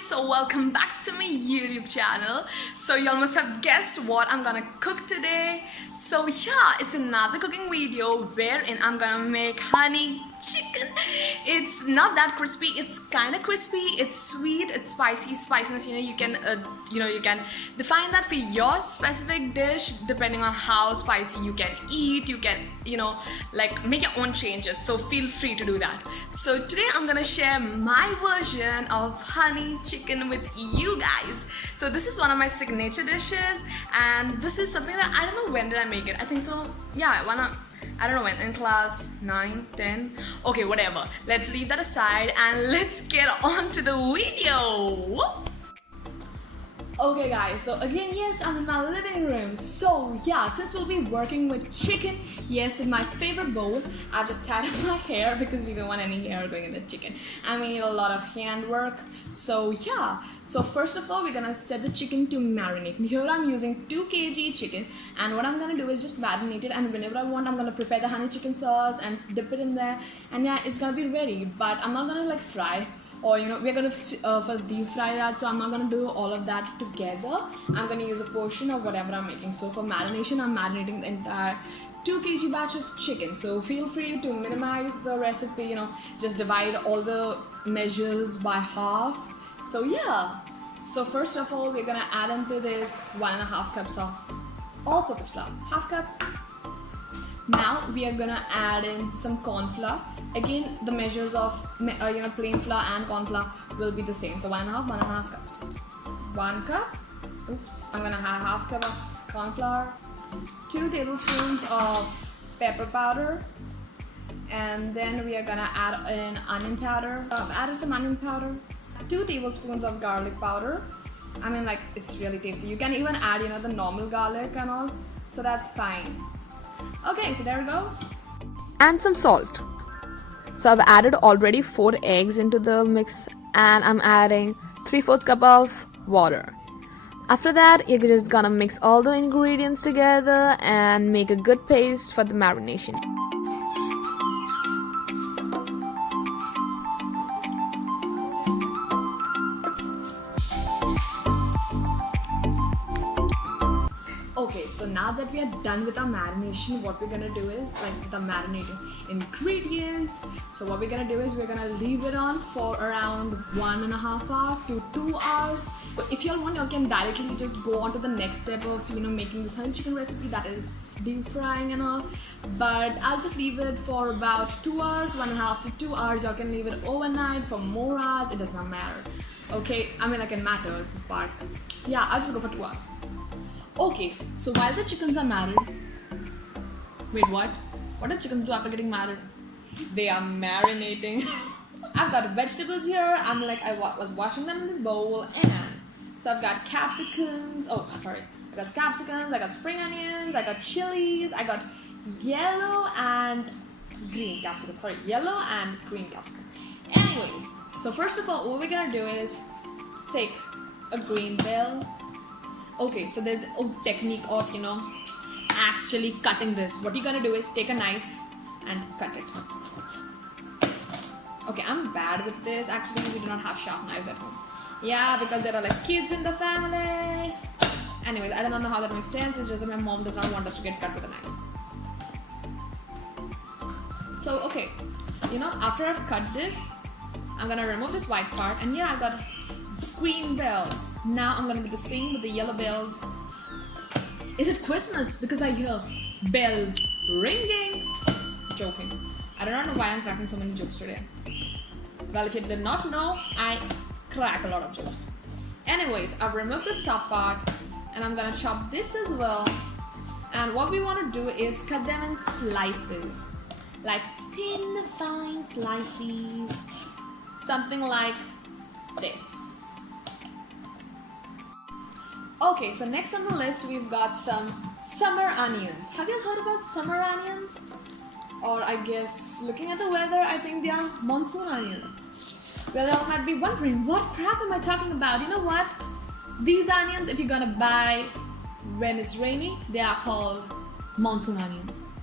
so welcome back to my YouTube channel. So y'all must have guessed what I'm gonna cook today. So yeah, it's another cooking video wherein I'm gonna make honey chicken. It's not that crispy, it's kind of crispy, it's sweet, it's spicy. Spiciness, you can you can define that for your specific dish depending on how spicy you can eat. You can like make your own changes, so feel free to do that. So today I'm gonna share my version of honey chicken with you guys. So this is one of my signature dishes, and this is something that I don't know when did I make it. I think so, yeah, I don't know when, in class 9, 10, okay, whatever. Let's leave that aside and let's get on to the video. Okay guys, so again, yes, I'm in my living room. So yeah, since we'll be working with chicken, yes, in my favorite bowl, I've just tied up my hair because we don't want any hair going in the chicken. I mean, a lot of handwork. So yeah, so first of all, we're gonna set the chicken to marinate. Here I'm using 2 kg chicken, and what I'm gonna do is just marinate it, and whenever I want, I'm gonna prepare the honey chicken sauce and dip it in there, and yeah, it's gonna be ready. But I'm not gonna like fry, or we're gonna first deep fry that, so I'm not gonna do all of that together. I'm gonna use a portion of whatever I'm making. So for marination, I'm marinating the entire 2 kg batch of chicken. So feel free to minimize the recipe, just divide all the measures by half. So yeah, so first of all, we're gonna add into this 1.5 cups of all-purpose flour, half cup. Now we are gonna add in some corn flour. Again, the measures of plain flour and corn flour will be the same. So 1.5 cups. 1 cup. Oops. I'm gonna add 1/2 cup of corn flour. 2 tablespoons of pepper powder, and then we are gonna add in onion powder. I've added some onion powder. 2 tablespoons of garlic powder. I mean, like, it's really tasty. You can even add the normal garlic and all, so that's fine. Okay, so there it goes. And some salt. So I've added already 4 eggs into the mix, and I'm adding 3/4 cup of water. After that, you're just gonna mix all the ingredients together and make a good paste for the marination. Okay, so now that we are done with our marination, what we're gonna do is, like, the marinating ingredients. So what we're gonna do is we're gonna leave it on for around 1.5 hours to 2 hours. But if y'all want, y'all can directly just go on to the next step of making this honey chicken recipe, that is deep frying and all. But I'll just leave it for about 2 hours, 1.5 to 2 hours. Y'all can leave it overnight for more hours. It does not matter. Okay, I mean, like, it matters, but yeah, I'll just go for 2 hours. Okay, so while the chickens are marinated, wait, what? What do chickens do after getting marinated? They are marinating. I've got vegetables here. I was washing them in this bowl, and so I've got capsicums. Oh, sorry. I got capsicums, I got spring onions, I got chilies, I got yellow and green capsicum. Sorry, yellow and green capsicum. Anyways, so first of all, what we're gonna do is take a green bell. Okay, so there's a technique of, actually cutting this. What you're gonna do is take a knife and cut it. Okay, I'm bad with this. Actually, we do not have sharp knives at home. Yeah, because there are like kids in the family. Anyways, I don't know how that makes sense. It's just that my mom does not want us to get cut with the knives. So, okay, after I've cut this, I'm gonna remove this white part, and yeah, I got green bells. Now I'm gonna do the same with the yellow bells. Is it Christmas? Because I hear bells ringing. Joking. I do not know why I'm cracking so many jokes today. Well, if you did not know, I crack a lot of jokes. Anyways, I've removed this top part, and I'm gonna chop this as well. And what we want to do is cut them in slices, like thin, fine slices, something like this. Okay, so next on the list, we've got some summer onions. Have you heard about summer onions? Or I guess, looking at the weather, I think they are monsoon onions. Well, you all might be wondering, what crap am I talking about? You know what? These onions, if you're gonna buy when it's rainy, they are called monsoon onions.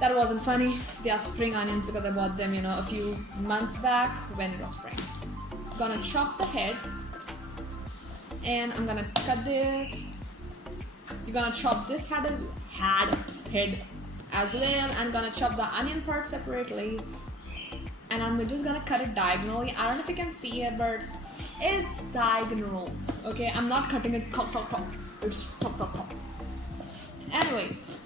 That wasn't funny. They are spring onions because I bought them, a few months back when it was spring. gonna chop the head, and I'm gonna cut this. You're gonna chop this head as well, and gonna chop the onion part separately. And I'm just gonna cut it diagonally. I don't know if you can see it, but it's diagonal. Okay, I'm not cutting it top. It's top. Anyways,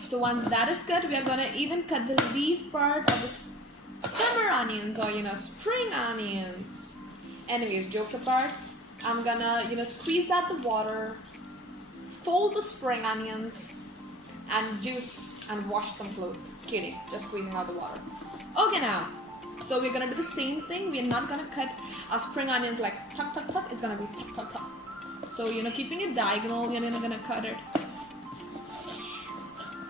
so once that is cut, we are gonna even cut the leaf part of the summer onions, or spring onions. Anyways, jokes apart, I'm gonna squeeze out the water, fold the spring onions, and juice and wash some clothes. Kidding, just squeezing out the water. Okay, now, so we're gonna do the same thing. We're not gonna cut our spring onions like tuck. It's gonna be tuck. So keeping it diagonal, you're gonna cut it.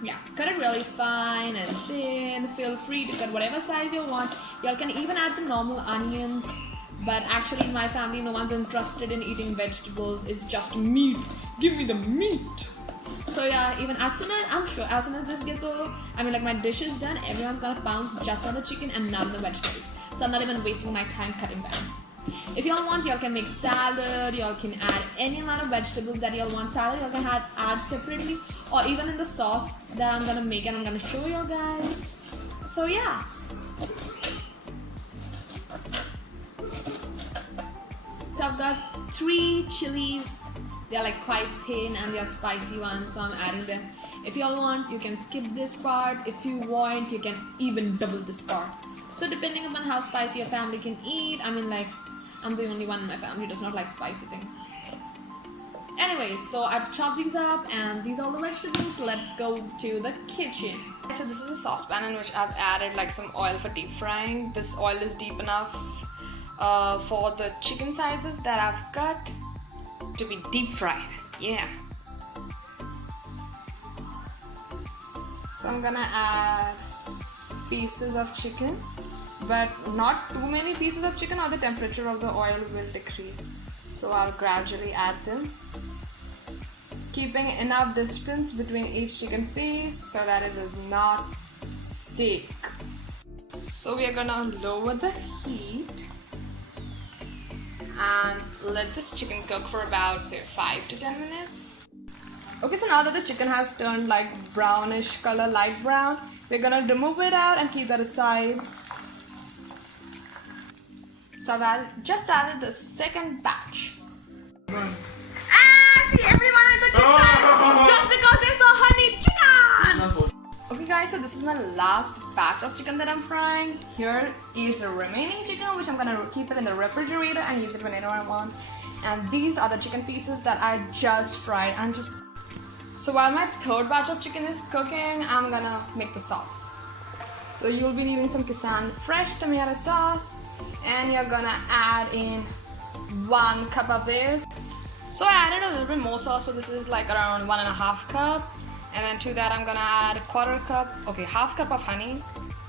Yeah, cut it really fine and thin. Feel free to cut whatever size you want. Y'all can even add the normal onions, but actually in my family no one's interested in eating vegetables. It's just meat. Give me the meat. So yeah, even as soon as this gets over, my dish is done, everyone's gonna pounce just on the chicken and none on the vegetables. So I'm not even wasting my time cutting them. If y'all want, y'all can make salad, y'all can add any amount of vegetables that y'all want. Salad y'all can add separately, or even in the sauce that I'm gonna make and I'm gonna show you guys. So yeah. So I've got 3 chilies. They're like quite thin and they're spicy ones, so I'm adding them. If y'all want, you can skip this part. If you want, you can even double this part. So depending upon how spicy your family can eat, I'm the only one in my family who does not like spicy things. Anyways, so I've chopped these up and these are all the vegetables. Let's go to the kitchen. So this is a saucepan in which I've added some oil for deep frying. This oil is deep enough for the chicken sizes that I've cut to be deep fried. Yeah. So I'm gonna add pieces of chicken, but not too many pieces of chicken or the temperature of the oil will decrease. So I'll gradually add them, keeping enough distance between each chicken piece so that it does not stick. So we are gonna lower the heat and let this chicken cook for about 5 to 10 minutes. Okay, so now that the chicken has turned brownish color, light brown, we're gonna remove it out and keep that aside. So I've just added the second batch. See everyone in the kitchen just because there's a honey chicken! Okay guys, so this is my last batch of chicken that I'm frying. Here is the remaining chicken, which I'm gonna keep it in the refrigerator and use it whenever I want. And these are the chicken pieces that I just fried. So while my third batch of chicken is cooking, I'm gonna make the sauce. So you'll be needing some Kisan fresh tomato sauce, and you're gonna add in 1 cup of this. So I added a little bit more sauce, so this is around 1.5 cup. And then to that I'm gonna add half cup of honey.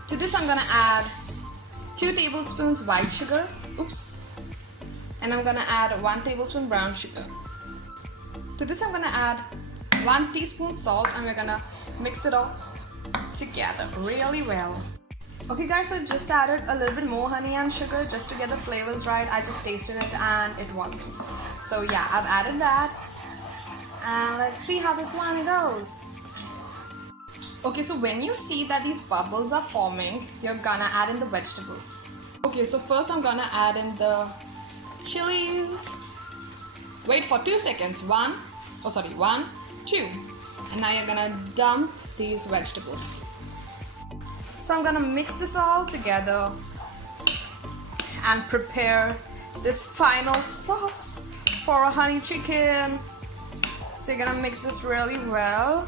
To this I'm gonna add 2 tablespoons white sugar. Oops. And I'm gonna add 1 tablespoon brown sugar. To this I'm gonna add 1 teaspoon salt, and we're gonna mix it all together really well. Okay guys, so just added a little bit more honey and sugar just to get the flavors right. I just tasted it and it wasn't. So yeah, I've added that. And let's see how this one goes. Okay, so when you see that these bubbles are forming, you're gonna add in the vegetables. Okay, so first I'm gonna add in the chilies. Wait for 2 seconds. 1, 2. And now you're gonna dump these vegetables. So I'm gonna mix this all together and prepare this final sauce for a honey chicken. So you're gonna mix this really well,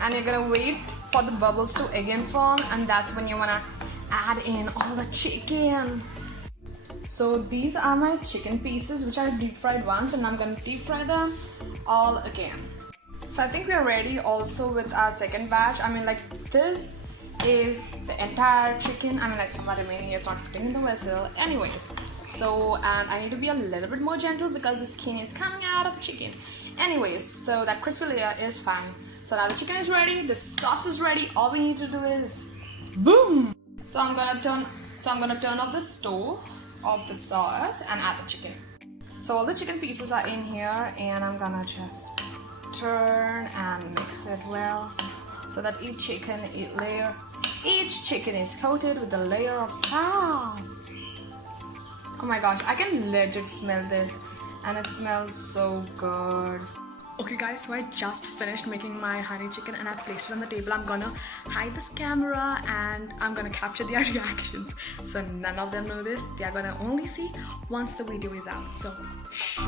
and you're gonna wait for the bubbles to again form, and that's when you wanna add in all the chicken. So these are my chicken pieces, which are deep fried ones, and I'm gonna deep fry them all again. So I think we're ready also with our second batch. This is the entire chicken. Some are remaining, it's not fitting in the vessel. Anyways, so and I need to be a little bit more gentle because the skin is coming out of chicken. Anyways, so that crispy layer is fine. So now the chicken is ready, the sauce is ready. All we need to do is boom. So I'm gonna turn off the stove, of the sauce and add the chicken. So all the chicken pieces are in here, and I'm gonna just turn and mix it well so that each chicken is coated with a layer of sauce. Oh my gosh, I can legit smell this, and it smells so good. Okay guys, so I just finished making my honey chicken and I placed it on the table. I'm gonna hide this camera and I'm gonna capture their reactions. So none of them know this. They are gonna only see once the video is out. So shh.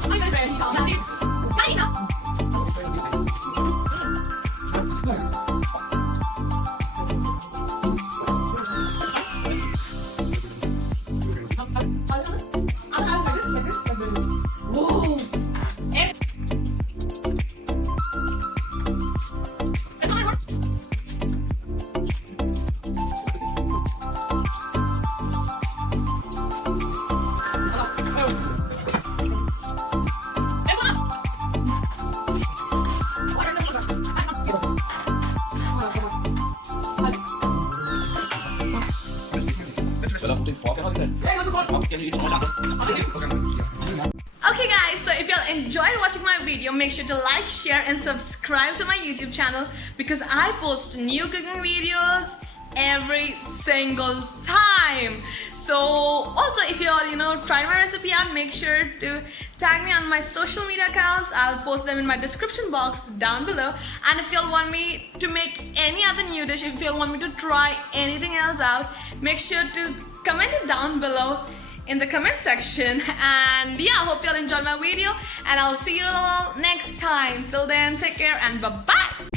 Okay guys, so if y'all enjoyed watching my video, make sure to like, share and subscribe to my YouTube channel because I post new cooking videos every single time. So also if y'all try my recipe out, make sure to tag me on my social media accounts. I'll post them in my description box down below. And if y'all want me to make any other new dish, if y'all want me to try anything else out, make sure to comment it down below in the comment section. And yeah, hope y'all enjoyed my video and I'll see you all next time. Till then, take care and bye bye.